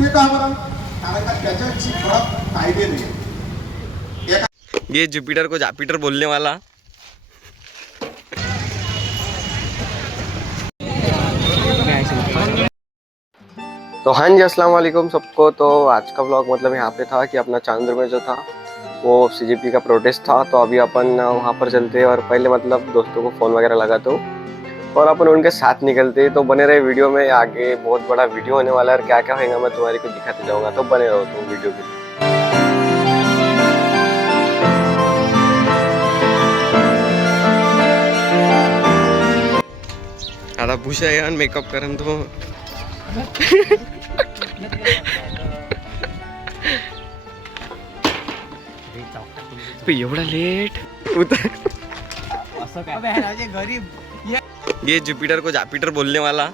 ते का बरं? कारण का त्याच्याची फरक कायदे नाही. ये जुपिटर को जापिटर बोलने वाला. तो हाँ जी, अस्सलाम वालेकुम सबको. तो आज का व्लॉग मतलब यहाँ पे था कि अपना चांदर में जो था वो सीजेपी का प्रोटेस्ट था. तो अभी अपन वहाँ पर चलते हैं और पहले मतलब दोस्तों को फ़ोन वगैरह लगाते हो और अपन उनके साथ निकलते. तो बने रहे वीडियो में, आगे बहुत बड़ा वीडियो होने वाला है और क्या क्या होगा मैं तुम्हारे को दिखाते जाऊँगा. तो बने रहो तुम वीडियो के. आता भूषा आहे आणि मेकअप करून तो एवढा लेट उतर. ये जुपिटर को जापिटर बोलने वाला.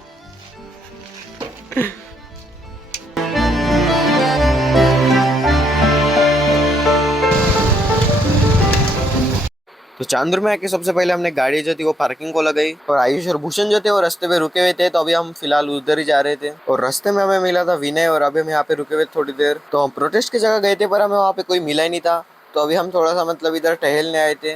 तो चांदूर में आके सबसे पहले हमने गाड़ी जो थी वो पार्किंग को लगाई और आयुष और भूषण जो थे वो रास्ते पे रुके हुए थे. तो अभी हम फिलहाल उधर ही जा रहे थे और रास्ते में हमें मिला था विनय और अभी हम यहाँ पे रुके हुए थोड़ी देर. तो हम प्रोटेस्ट की जगह गए थे पर हमें वहाँ पे कोई मिला ही नहीं था. तो अभी हम थोड़ा सा मतलब इधर टहलने आए थे.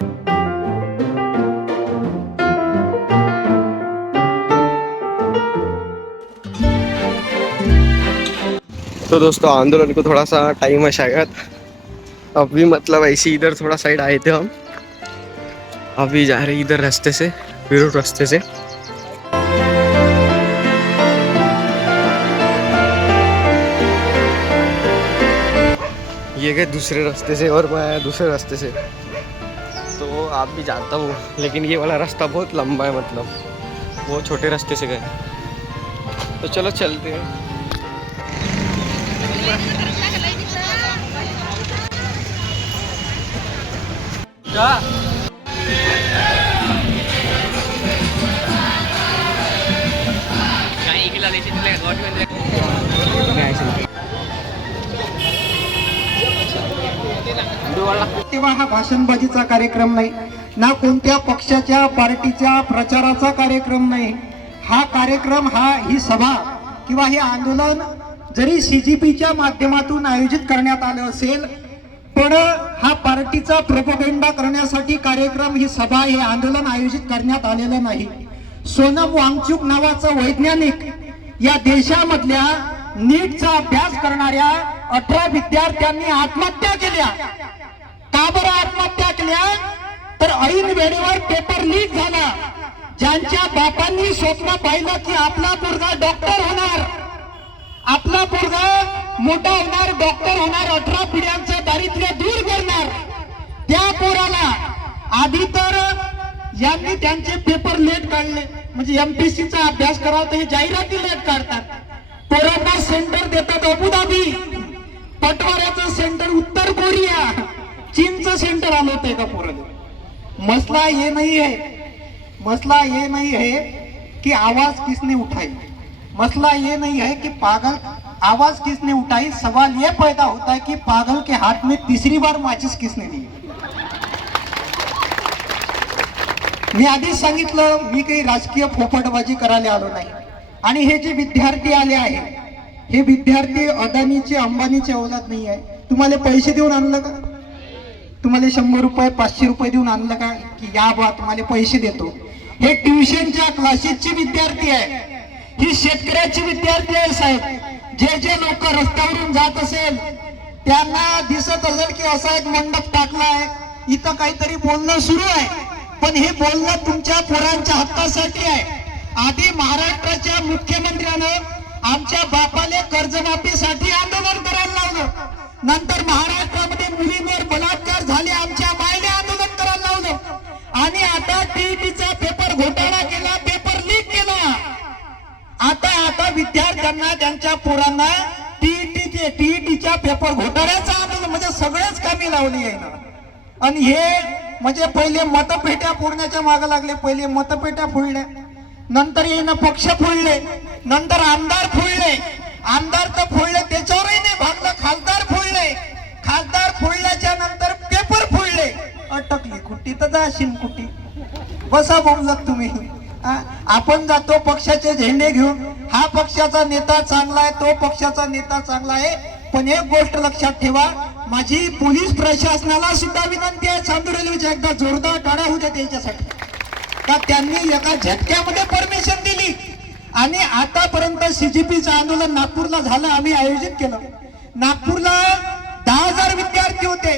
तो दोस्तों आंदोलन को थोड़ा सा टाइम है शायद. अभी मतलब ऐसे इधर थोड़ा साइड आए थे हम. अभी जा रहे इधर रास्ते से, विरोध रास्ते से. ये गए दूसरे रास्ते से और मैं दूसरे रास्ते से. तो आप भी जानता हूँ लेकिन ये वाला रास्ता बहुत लंबा है, मतलब वो छोटे रास्ते से गए. तो चलो चलते हैं. तेव्हा हा भाषणबाजीचा कार्यक्रम नाही ना, कोणत्या पक्षाच्या पार्टीच्या प्रचाराचा कार्यक्रम नाही. हा कार्यक्रम ही सभा किंवा हे आंदोलन जरी सीजीपीच्या माध्यमातून आयोजित करण्यात आलं असेल पण हा पार्टीचा प्रोपगेंडा करण्यासाठी कार्यक्रम, ही सभा, हे आंदोलन आयोजित करण्यात आलेलं नाही. सोनम वांगचुक नावाचा वैज्ञानिक या देशामधल्या नीटचा अभ्यास करणाऱ्या 18 विद्यार्थ्यांनी आत्महत्या केल्या. का बरं आत्महत्या केल्या? तर ऐन वेळेवर पेपर लीक झाला. ज्यांच्या बापांनी स्वप्न पाहिलं की आपला पोरगा डॉक्टर होणार, आपला पोरगा मोठा होणार, डॉक्टर होणार, 18 पिढ्यांचं दारिद्र्य दूर करणार, त्या पोराला आधी तर यांनी त्यांचे पेपर लेट काढले. म्हणजे एमपीएससीचा अभ्यास करावा तर हे जाहिराती लेट काढतात. पोरांना सेंटर देतात अबुधाबी, पटवाऱ्याचं सेंटर उत्तर कोरिया, चीनचं सेंटर आलं होतं का पोराला. मसला ये नहीं है, मसला ये नहीं है कि आवाज किसने उठाई, मसला ये नहीं है कि पागल आवाज किसने उठाई. सवाल ये पैदा होता है कि पागल के हाथ में तीसरी बार माचिस किसने दी. मी आधीच सांगितलं मी काही राजकीय फोपटबाजी करायला आलो नाही. आणि हे जे विद्यार्थी आले आहे हे विद्यार्थी अदानीचे अंबानीचे औलाद नाही आहे. तुम्हाला पैसे देऊन आणलं का? तुम्हाला 100 रुपये 500 रुपये देऊन आणलं का की या बा तुम्हाला पैसे देतो? हे ट्युशनच्या क्लासेसचे विद्यार्थी आहे, ही शेतकऱ्याचे विद्यार्थी आहे साहेब. जे जे लोक रस्त्यावरून जात असेल त्यांना दिसत असेल की असा एक मंडप टाकला आहे, इथं काहीतरी बोलणं सुरू आहे. पण हे बोलणं तुमच्या पोरांच्या हक्कासाठी आहे. आधी महाराष्ट्राच्या मुख्यमंत्र्यानं आमच्या बापाले कर्जमाफीसाठी आंदोलन करायला लावलं. नंतर महाराष्ट्रामध्ये मुलींवर बलात्कार झाले, आमच्या मायने आंदोलन करायला लावलं. आणि आता टीईटीचा पेपर घोटाळा केला, पेपर लीक केला. आता विद्यार्थ्यांना त्यांच्या पोरांना टीईटीच्या पेपर घोटाळ्याचं आंदोलन, म्हणजे सगळेच कामी लावली आहे ना. आणि हे म्हणजे पहिले मतपेट्या फोडण्याच्या मागे लागले. पहिले मतपेट्या फोडल्या, नंतर येणं पक्ष फोडले, नंतर आमदार फोडले. आमदार तर फोडले, त्याच्यावरही नाही भागलं, खासदार फोडले. खासदार फोडल्याच्या नंतर पेपर फोडले. अटकली कुट्टी तर जाशील कुट्टी. बसा बोललात तुम्ही. आपण जातो पक्षाचे झेंडे घेऊन, हा पक्षाचा नेता चांगला आहे, तो पक्षाचा नेता चांगला आहे. पण एक गोष्ट लक्षात ठेवा, माझी पोलीस प्रशासनाला सुद्धा विनंती आहे, चांदूर रेल्वेच्या एकदा जोरदार टाळ्या होऊ द्या त्याच्यासाठी, का त्यांनी एका झटक्यामध्ये परमिशन दिली. आणि आतापर्यंत सीजीपीचं आंदोलन नागपूरला झालं, आम्ही आयोजित केलं. नागपूरला 10,000 विद्यार्थी होते,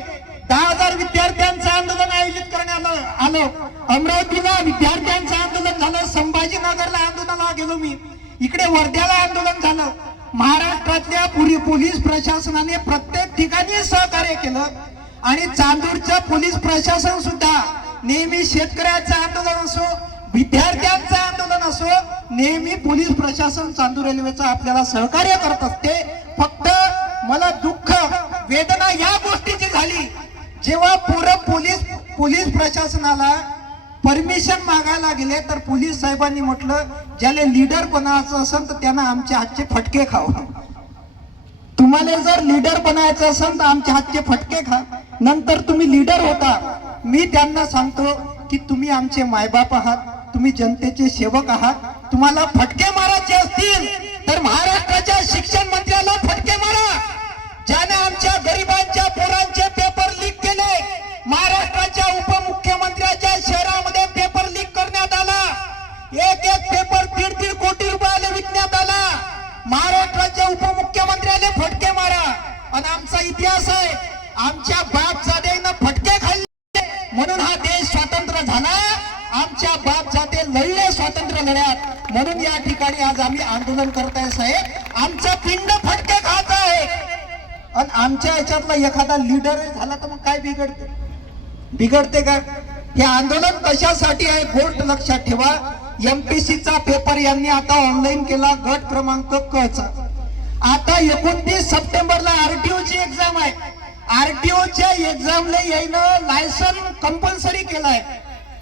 10,000 विद्यार्थ्यांचं आंदोलन आयोजित करण्यात आलं. अमरावतीला विद्यार्थ्यांचं आंदोलन झालं, संभाजीनगरला आंदोलनाला गेलो मी, इकडे वर्ध्याला आंदोलन झालं. महाराष्ट्रातल्या पोलीस प्रशासनाने प्रत्येक ठिकाणी सहकार्य केलं. आणि चांदूरचं पोलीस प्रशासन सुद्धा नेहमी शेतकऱ्याचं आंदोलन असो, विद्यार्थ्यांचं आंदोलन असो, नेहमी पोलीस प्रशासन चांदूर रेल्वेचं आपल्याला सहकार्य करत असते. फक्त मला दुःख वेदना या गोष्टीची झाली, जेव्हा पोलीस प्रशासनाला परमिशन मागायला गेले तर पोलीस साहेबांनी म्हटलं, ज्याला लीडर बनायचं असेल तर त्यांना आमच्या हातचे फटके खावं. तुम्हाला जर लीडर बनायचं असेल तर आमच्या हातचे फटके खा, नंतर तुम्ही लीडर होता. मी त्यांना सांगतो की तुम्ही आमचे मायबाप आहात, तुम्ही जनतेचे सेवक आहात. तुम्हाला फटके मारायचे असतील तर महाराष्ट्राच्या शिक्षण मंत्र्याला फटके मारा, ज्याने आमच्या गरिबांच्या पोरांचे पेपर लीक केले. महाराष्ट्राच्या उपमुख्यमंत्र्याच्या शहरामध्ये पेपर लीक करण्यात आला, एक पेपर 1.5 कोटी रुपयाला विकण्यात आला. महाराष्ट्राच्या उपमुख्यमंत्र्याला फटके मारा. आणि आमचा इतिहास आहे, आमच्या बापजादेनं फटके खाल्ले म्हणून हा देश स्वतंत्र झाला. आमच्या बापजादे लढले स्वातंत्र्य लढ्यात, म्हणून या ठिकाणी आज आम्ही आंदोलन करताय साहेब. आमचं पिंड फटके खात आहे. आणि आमच्या याच्यातला एखादा लीडर झाला तर मग काय बिघडते का? हे आंदोलन कशासाठी आहे गोष्ट लक्षात ठेवा. एमपीसीचा पेपर यांनी आता ऑनलाईन केला, गट क्रमांक क चा. आता 29 सप्टेंबरला आरटीओची एक्झाम आहे. आरटीओच्या एक्झामला यायनं लायसन कंपल्सरी केलाय.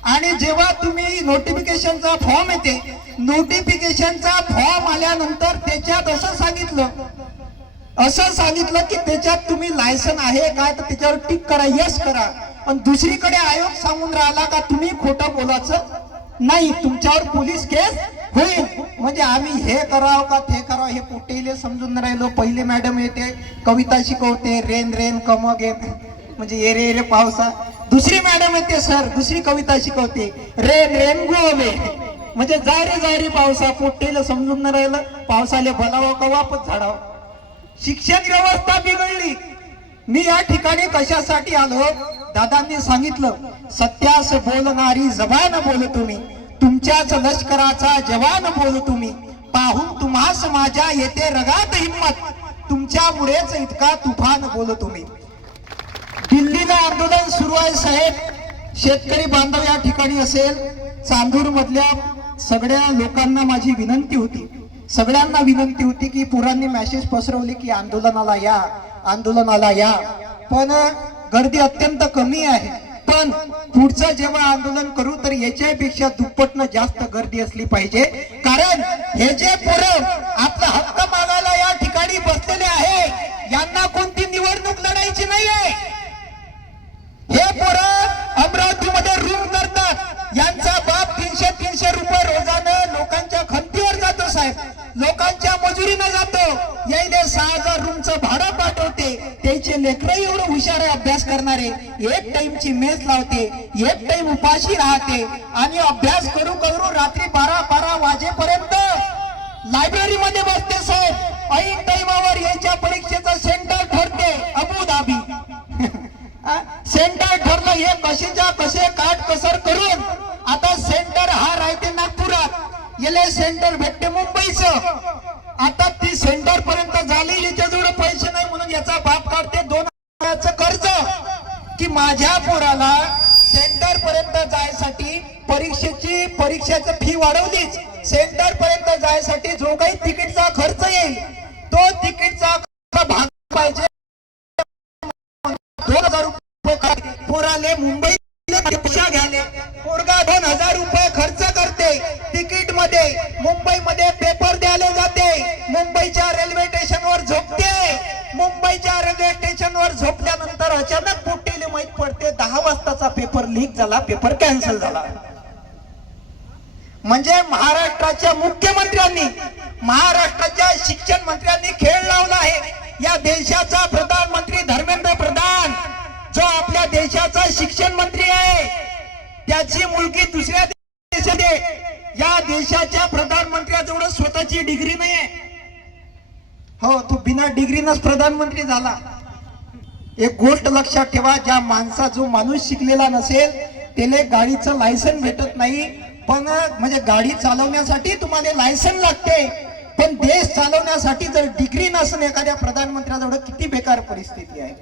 आणि जेव्हा तुम्ही नोटिफिकेशनचा फॉर्म येते, नोटिफिकेशनचा फॉर्म आल्यानंतर त्याच्यात असं सांगितलं की त्याच्यात तुम्ही लायसन आहे काय तर त्याच्यावर टिक करा, यस करा. पण दुसरीकडे आयोग सांगून राहिला का तुम्ही खोटं बोलायचं नाही, तुमच्यावर पोलीस केस होईल. म्हणजे आम्ही हे करावं का ते करावं हे कुठेही समजून राहिलो. पहिले मॅडम येते कविता शिकवते, रेन रेन कम अगेन म्हणजे एरे एरे पावसा. दुसरी मॅडम येते सर दुसरी कविता शिकवते, रेन रेन गो अवे म्हणजे जाय रे पावसा. पोटेला समजून न राहिलं, पावसाले भलावं का वापस झाडावं. शिक्षण व्यवस्था बिघडली. मी या ठिकाणी कशासाठी आलो, दादांनी सांगितलं सत्यास बोलणारी जबान बोल तुम्ही, तुमच्याच लष्कराचा जवान बोल तुम्ही. पाहून तुम्हास माझ्या येते रगात हिम्मत, तुमच्यामुळेच इतका तुफान बोल तुम्ही. दिल्लीला आंदोलन सुरू आहे साहेब. शेतकरी बांधव या ठिकाणी असेल, चांदूर मधल्या सगळ्या लोकांना माझी विनंती होती, सगळ्यांना विनंती होती की पोरांनी मेसेज पसरवले की आंदोलनाला या. पण गर्दी अत्यंत कमी आहे. पण पुढचं जेव्हा आंदोलन करू तर याच्यापेक्षा दुप्पटनं जास्त गर्दी असली पाहिजे. कारण हे जे पोरं आपला हक्क मागायला या ठिकाणी बसलेले आहे, यांना कोणती निवडणूक लढायची नाहीये. हे पोरं अमरावतीमध्ये रूम करतात, यांचा बाप 300 रुपये रोजानं लोकांच्या खंतीवर जातो साहेब, लोकांच्या मजुरीनं जातो. यायले 6,000 रूमचं भाडं पाठवते. त्याचे लेकरं एवढं हुशार आहे अभ्यास करणारे, एक टाइमची मेस लावते, एक टाइम उपाशी राहते आणि अभ्यास करू रात्री 12 वाजेपर्यंत लायब्ररीमध्ये बसते साहेब. ऐन टाइमावर याच्या परीक्षेचं सेंटर ठरते अबुधाबी. सेंटर ठरलं हे कसे काटकसर करून आता सेंटर हा राहते नागपुरात, याले सेंटर भेटते मुंबईचं. आता ती सेंटर पर्यंत झाली, याच्याजवळ पैसे नाही म्हणून याचा बाप काढते 2,000चं कर्ज की माझ्या पोराला सेंटर पर्यंत जायसाठी परीक्षेची फी वाढवलीच. सेंटर पर्यंत जायसाठी जो काही तिकीटचा खर्च येईल तो तिकीटचा भाग पाहिजे 2,000 रुपये. पोराले मुंबई रिक्षा घ्याले, पोरगा 2,000 रुपये खर्च करते तिकीट मध्ये, मुंबईमध्ये पेपर द्यायला जाते, मुंबईच्या रेल्वे स्टेशनवर झोपते. मुंबईच्या रेल्वे स्टेशनवर झोपल्यानंतर अचानक पोटेले माहित पडते 10 वाजताचा पेपर लीक झाला, पेपर कॅन्सल झाला. म्हणजे महाराष्ट्राच्या मुख्यमंत्र्यांनी, महाराष्ट्राच्या शिक्षण मंत्र्यांनी खेळ लावला आहे. या देशाचा प्रधानमंत्री धर्मेंद्र प्रधान जो आपल्या देशाचा शिक्षण मंत्री आहे, त्याची मुलगी दुसऱ्या देशात आहे. या देशाच्या प्रधानमंत्र्याजवळ स्वतःची डिग्री नाही आहे. हो, तो बिना डिग्रीनच प्रधानमंत्री झाला. एक गोष्ट लक्षात ठेवा, ज्या जो माणूस शिकलेला नसेल त्याला गाडीचं लायसन भेटत नाही. पण म्हणजे गाडी चालवण्यासाठी तुम्हाला लायसन लागते, पण देश चालवण्यासाठी जर डिग्री नसेल एखाद्या प्रधानमंत्र्याजवळ, किती बेकार परिस्थिती आहे.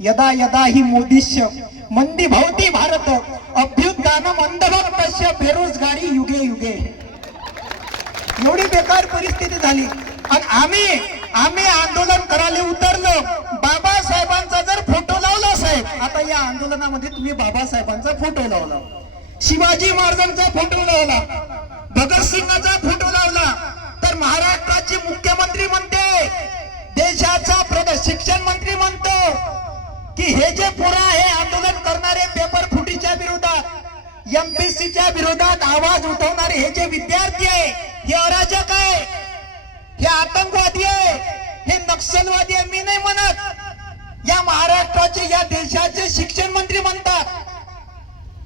यदा यदा ही मोदीश्य मंदी भवती भारत अभ्युत्थानम अंधभक्तस्य बेरोजगारी युगे युगे. एवढी बेकार परिस्थिती झाली. आणि आम्ही आंदोलन करायला उतरलो. बाबासाहेबांचा जर फोटो लावला साहेब, आता या आंदोलनामध्ये तुम्ही बाबासाहेबांचा फोटो लावला, शिवाजी महाराजांचा फोटो लावला, भगतसिंगाचा फोटो लावला, तर महाराष्ट्राचे मुख्यमंत्री म्हणते, देशाचा शिक्षण मंत्री म्हणतो की हे जे पोरं आहे आंदोलन करणारे पेपर फुटीच्या विरोधात, एमपीसीच्या विरोधात आवाज उठवणारे हे जे विद्यार्थी आहे, हे अराजक आहे, हे आतंकवादी आहे, हे नक्षलवादी आहे. मी नाही म्हणत, या महाराष्ट्राचे, या देशाचे शिक्षण मंत्री म्हणतात,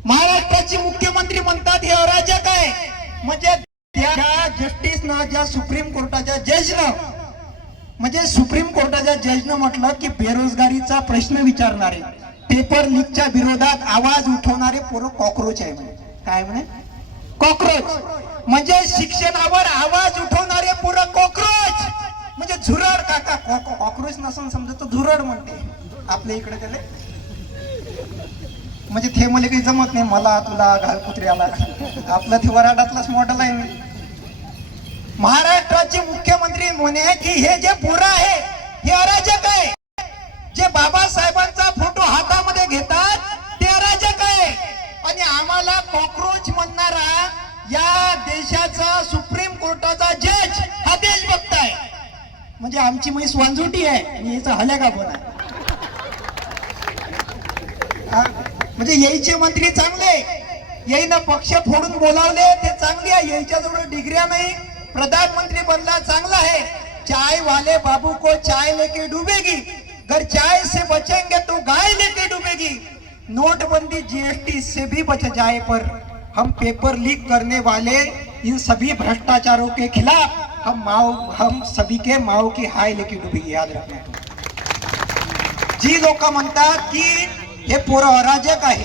महाराष्ट्राचे मुख्यमंत्री म्हणतात हे अराजक आहे. म्हणजे त्या जस्टिसनं, ज्या सुप्रीम कोर्टाच्या जजनं, म्हणजे सुप्रीम कोर्टाच्या जजनं म्हटलं की बेरोजगारीचा प्रश्न विचारणारे, पेपर लीकच्या विरोधात आवाज उठवणारे पोरं कॉक्रोच आहे म्हणे. काय म्हणे? कॉक्रोच. म्हणजे शिक्षणावर आवाज उठवणारे पोरं कॉक्रोच, म्हणजे झुरड. काका कॉक्रोच नसून समजा तर झुरड म्हणते आपल्या इकडे त्याला. म्हणजे ते मला काही जमत नाही, मला तुला घाल कुत्र्याला. आपला ते वराडातलाच मॉडेल आहे. महाराष्ट्राचे मुख्यमंत्री म्हणे की हे जे पोरं आहे हे अराजक आहे, जे बाबासाहेबांचा फोटो हातामध्ये घेतात ते अराजक आहे. आणि आम्हाला कॉक्रोच म्हणणारा या देशाचा सुप्रीम कोर्टाचा जज हा देशभक्त आहे. म्हणजे आमची म्हैस वांझोटी आहे आणि याचा हल्या का पण आहे. म्हणजे यायचे मंत्री चांगले, याईनं पक्ष फोडून बोलावले ते चांगले आहे, याच्याजवळ डिग्र्या नाही, प्रधानमंत्री बनला चांगला है. चाय वाले बाबू को चाय लेके डूबेगी, अगर चाय से बचेंगे तो गाय लेके डूबेगी. नोटबंदी जीएसटी से भी बच जाए, पर हम पेपर लीक करने वाले इन सभी भ्रष्टाचारों के खिलाफ हम सभी के माओ की हाय लेके डूबेगी. याद रखना. जी लोक म्हणतात की हे पोरं अराजक आहे,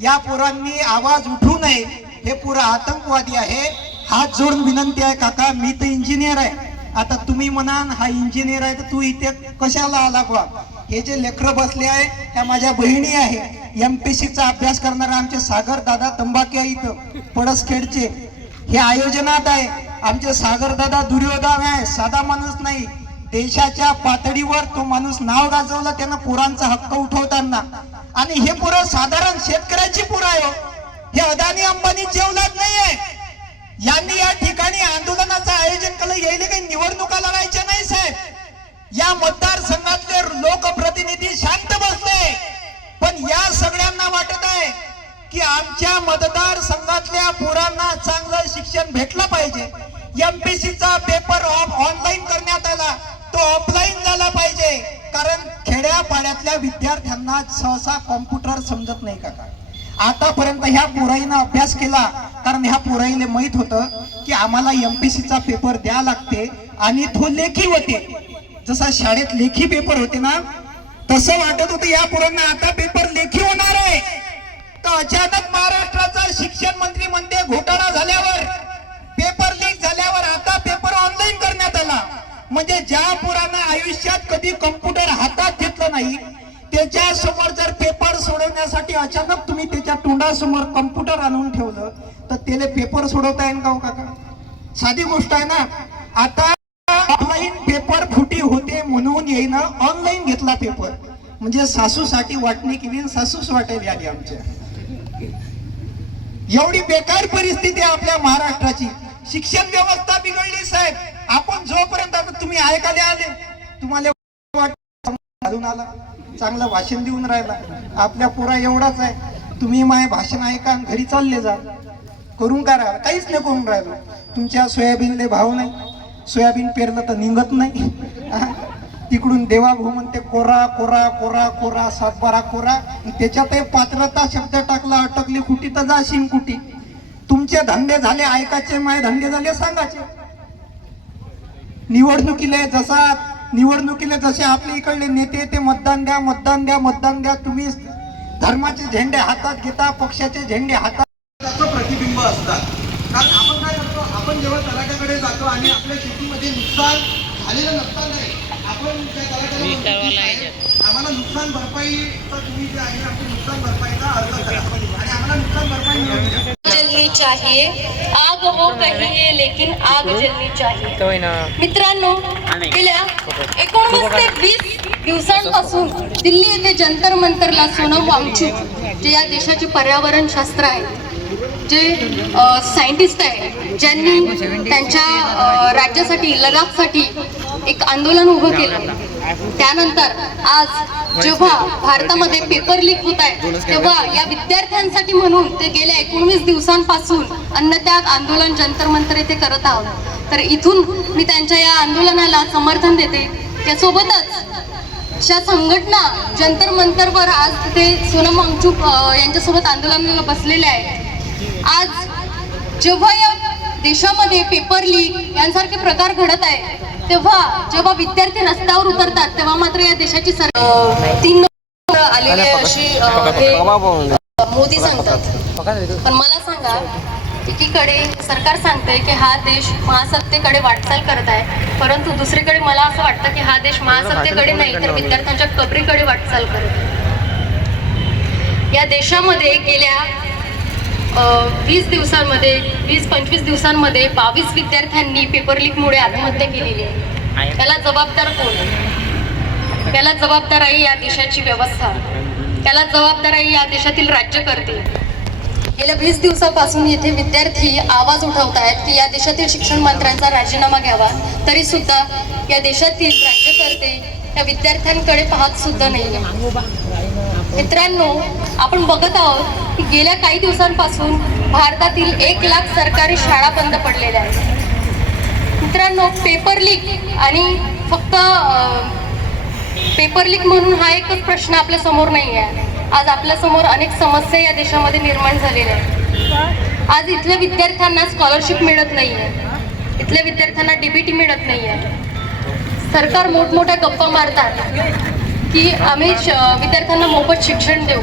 या पोरांनी आवाज उठू नये, हे पोरं आतंकवादी आहे, हात जोडून विनंती आहे. काका मी तर इंजिनियर आहे, आता तुम्ही म्हणाल हा इंजिनियर आहे तर तू इथे कशाला आला बा. हे जे लेकरं बसले आहे त्या माझ्या बहिणी आहे, एमपीसीचा अभ्यास करणारा आमचे सागर दादा तंबाके इथं पडसखेडचे, हे आयोजनात आहे. आमचे सागर दादा दुर्योधन आहे, साधा माणूस नाही. देशाच्या पातळीवर तो माणूस नाव गाजवलं त्यानं पोरांचा हक्क उठवताना. आणि हे पोरं साधारण शेतकऱ्याची पोरं आहे. हे अदानी अंबानीची औलाद नाही आहे. यांनी या ठिकाणी आंदोलनाचं आयोजन केलं, यायला काही निवडणुका लढायच्या नाही साहेब. या मतदारसंघातले लोकप्रतिनिधी शांत बसले, पण या सगळ्यांना वाटत आहे की आमच्या मतदारसंघातल्या पोरांना चांगलं शिक्षण भेटलं पाहिजे. एमपीसीचा पेपर ऑनलाईन करण्यात आला, तो ऑफलाईन झाला पाहिजे, कारण खेड्यापाड्यातल्या विद्यार्थ्यांना सहसा कॉम्प्युटर समजत नाही. काका आतापर्यंत ह्या पोराईनं अभ्यास केला, कारण ह्या पोराईला माहित होतं की आम्हाला एमपीसीचा पेपर द्या लागते आणि तो लेखी होते. जसा शाळेत लेखी पेपर होते ना, तसं वाटत होतं या पोरांना आता पेपर लेखी होणार आहे. तर अचानक महाराष्ट्राचा शिक्षण मंत्री म्हणते घोटाळा झाल्यावर, पेपर लीक झाल्यावर आता पेपर ऑनलाईन करण्यात आला. म्हणजे ज्या पोरांना आयुष्यात कधी कॉम्प्युटर हातात घेतलं नाही, त्याच्या समोर जर पेपर सोडवण्यासाठी अचानक तुम्ही त्याच्या तोंडासमोर कॉम्प्युटर आणून ठेवलं तर त्याला पेपर सोडवता येईल का काका? साधी गोष्ट आहे ना. आता ऑनलाईन पेपर फुटी होते म्हणून येईनं ऑनलाईन घेतला पेपर. म्हणजे सासूसाठी वाटणी केली, सासूस वाटायला आली आमच्या. एवढी बेकार परिस्थिती आहे आपल्या महाराष्ट्राची. शिक्षण व्यवस्था बिघडली साहेब. आपण जोपर्यंत, आता तुम्ही ऐकायला आले, तुम्हाला घालून आला, चांगलं भाषण देऊन राहिला, आपल्या पोरा एवढाच आहे, तुम्ही माय भाषण ऐका घरी चालले जा. करून काय राहिलं? काहीच नाही करून राहिलो. तुमच्या सोयाबीनले भाव नाही, सोयाबीन पेरलं तर निघत नाही. तिकडून देवाभाऊ म्हणते कोरा कोरा कोरा कोरा 7-12 कोरा. त्याच्यातही पात्रता शब्द टाकला, अटकली कुठी तर जाशील कुठी. तुमचे धंदे झाले ऐकायचे, माझे धंदे झाले सांगायचे. निवडणुकीले जसे आपल्या इकडले नेते ते मतदान द्या मतदान द्या मतदान द्या. तुम्ही धर्माचे झेंडे हातात घेता, पक्षाचे झेंडे हातात. त्याचं प्रतिबिंब असतात. कारण आपण काय करतो, आपण जेव्हा तलाठ्याकडे जातो आणि आपल्या शेतीमध्ये नुकसान झालेलं नसताना नाही, आपण त्या तलाठ्याला आम्हाला नुकसान भरपाईचा तुम्ही जे आहे आमची नुकसान भरपाईचा अर्ज करा आणि आम्हाला नुकसान भरपाई मिळू द्या. जलनी चाहिए, आग हो कहिए लेकिन आग जलनी चाहिए. मित्रांनो, गेल्या 19 ते 20 दिवसांपासून दिल्ली येथे जंतर मंतरला सोनम वांगचुक जे या देशाचे पर्यावरण शास्त्र आहेत, जे सायंटिस्ट आहेत, ज्यांनी त्यांच्या राज्यासाठी लडाखसाठी एक आंदोलन उभं केलं. त्यानंतर आज जेव्हा भारतामध्ये पेपर लीक होत आहे, तेव्हा या विद्यार्थ्यांसाठी म्हणून ते गेल्या 19 दिवसांपासून अन्नत्याग आंदोलन जंतर मंतर येथे करत आहोत. तर इथून मी त्यांच्या या आंदोलनाला समर्थन देते. त्यासोबतच अशा संघटना जंतर मंतरवर आज तिथे सोनम वांगचुक यांच्यासोबत आंदोलनाला बसलेले आहेत. आज जेव्हा या देशामध्ये पेपर लीक यांसारखे प्रकार घडत आहे, जेव्हा विद्यार्थी रस्त्यावर उतरतात, तेव्हा मात्र या देशाची 3 आलेली आहे अशी मोदी सांगतात. पण मला सांगा, एकीकडे सरकार सांगते की हा देश महासत्तेकडे वाटचाल करत आहे, परंतु दुसरीकडे मला असं वाटतं की हा देश महासत्तेकडे नाही तर विद्यार्थ्यांच्या कबरीकडे वाटचाल करत आहे. या देशामध्ये गेल्या 20-25 दिवसांमध्ये 22 विद्यार्थ्यांनी पेपर लीकमुळे आत्महत्या केलेली आहे. त्याला जबाबदार कोण? त्याला जबाबदार आहे या देशाची व्यवस्था, त्याला जबाबदार आहे या देशातील राज्यकर्ते. गेल्या 20 दिवसापासून येथे विद्यार्थी आवाज उठवत आहेत की या देशातील शिक्षण मंत्र्यांचा राजीनामा घ्यावा, तरी सुद्धा या देशातील राज्यकर्ते या विद्यार्थ्यांकडे पाहत सुद्धा नाही. मित्रांनो, आपण बघत आहोत की गेल्या काही दिवसांपासून भारतातील 1 लाख सरकारी शाळा बंद पडलेल्या आहेत. मित्रांनो, पेपर लीक आणि फक्त पेपर लीक म्हणून हा एकच प्रश्न आपल्या समोर नाही आहे. आज आपल्या समोर अनेक समस्या या देशामध्ये निर्माण झालेल्या आहेत. आज इथल्या विद्यार्थ्यांना स्कॉलरशिप मिळत नाही आहे, इथल्या विद्यार्थ्यांना DBT मिळत नाही आहे. सरकार मोठमोठ्या गप्पा मारतात की आम्ही विद्यार्थ्यांना मोफत शिक्षण देऊ.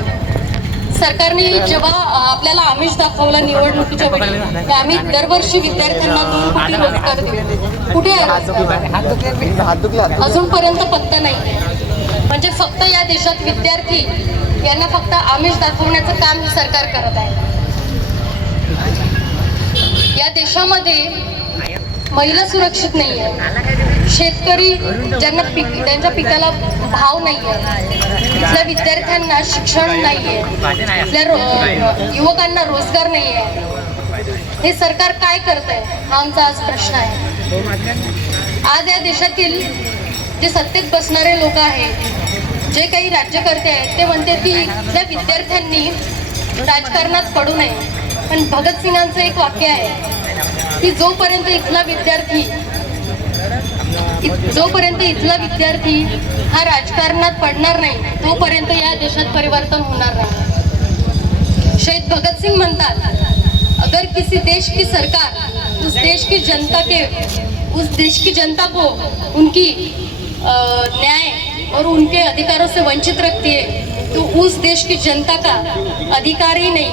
सरकारने जेव्हा आपल्याला आमिष दाखवलं निवडणुकीच्या वेळी, आम्ही दरवर्षी विद्यार्थ्यांना 2 कोटी रोजगार देऊ. कुठे अजूनपर्यंत पत्ता नाही. म्हणजे फक्त या देशात विद्यार्थी यांना फक्त आमिष दाखवण्याचं काम हे सरकार करत आहे. या देशामध्ये महिला सुरक्षित नाही आहे, शेतकरी ज्यांना त्यांच्या पिकाला भाव नाही आहे, इथल्या विद्यार्थ्यांना शिक्षण नाही आहे, इथल्या युवकांना रोजगार नाही आहे. हे सरकार काय करत आहे हा आमचा आज प्रश्न आहे. आज या देशातील जे सत्तेत बसणारे लोक आहेत, जे काही राज्यकर्ते आहेत, ते म्हणते की इथल्या विद्यार्थ्यांनी राजकारणात पडू नये. पण भगतसिंगांचं एक वाक्य आहे की जोपर्यंत इथला विद्यार्थी हा राजकारणात पडणार नाही, तोपर्यंत या देशात परिवर्तन होणार नाही. शहीद भगतसिंग म्हणतात, अगर किसी देश की सरकार उस देश की जनता को उनकी न्याय और उनके अधिकारों से वंचित रखती है, तो उस देश की जनता का अधिकार ही नहीं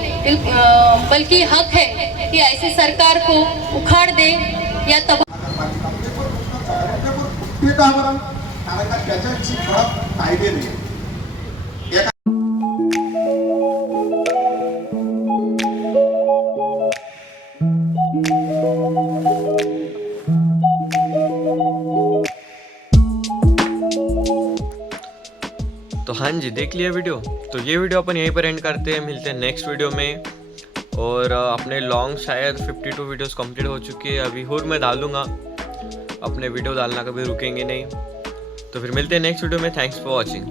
बल्कि हक है कि ऐसी सरकार को उखाड़ दे या कारण का त्याच्याची ठळक कायदे नाही. तो हाँ जी, देख लिया वीडियो. तो ये वीडियो अपन यहीं पर एंड करते हैं, मिलते हैं नेक्स्ट वीडियो में. और अपने लॉन्ग शायद 52 वीडियोस कंप्लीट हो चुकी है. अभी और मैं डालूँगा, अपने वीडियो डालना कभी रुकेंगे नहीं. तो फिर मिलते हैं नेक्स्ट वीडियो में. Thanks for watching.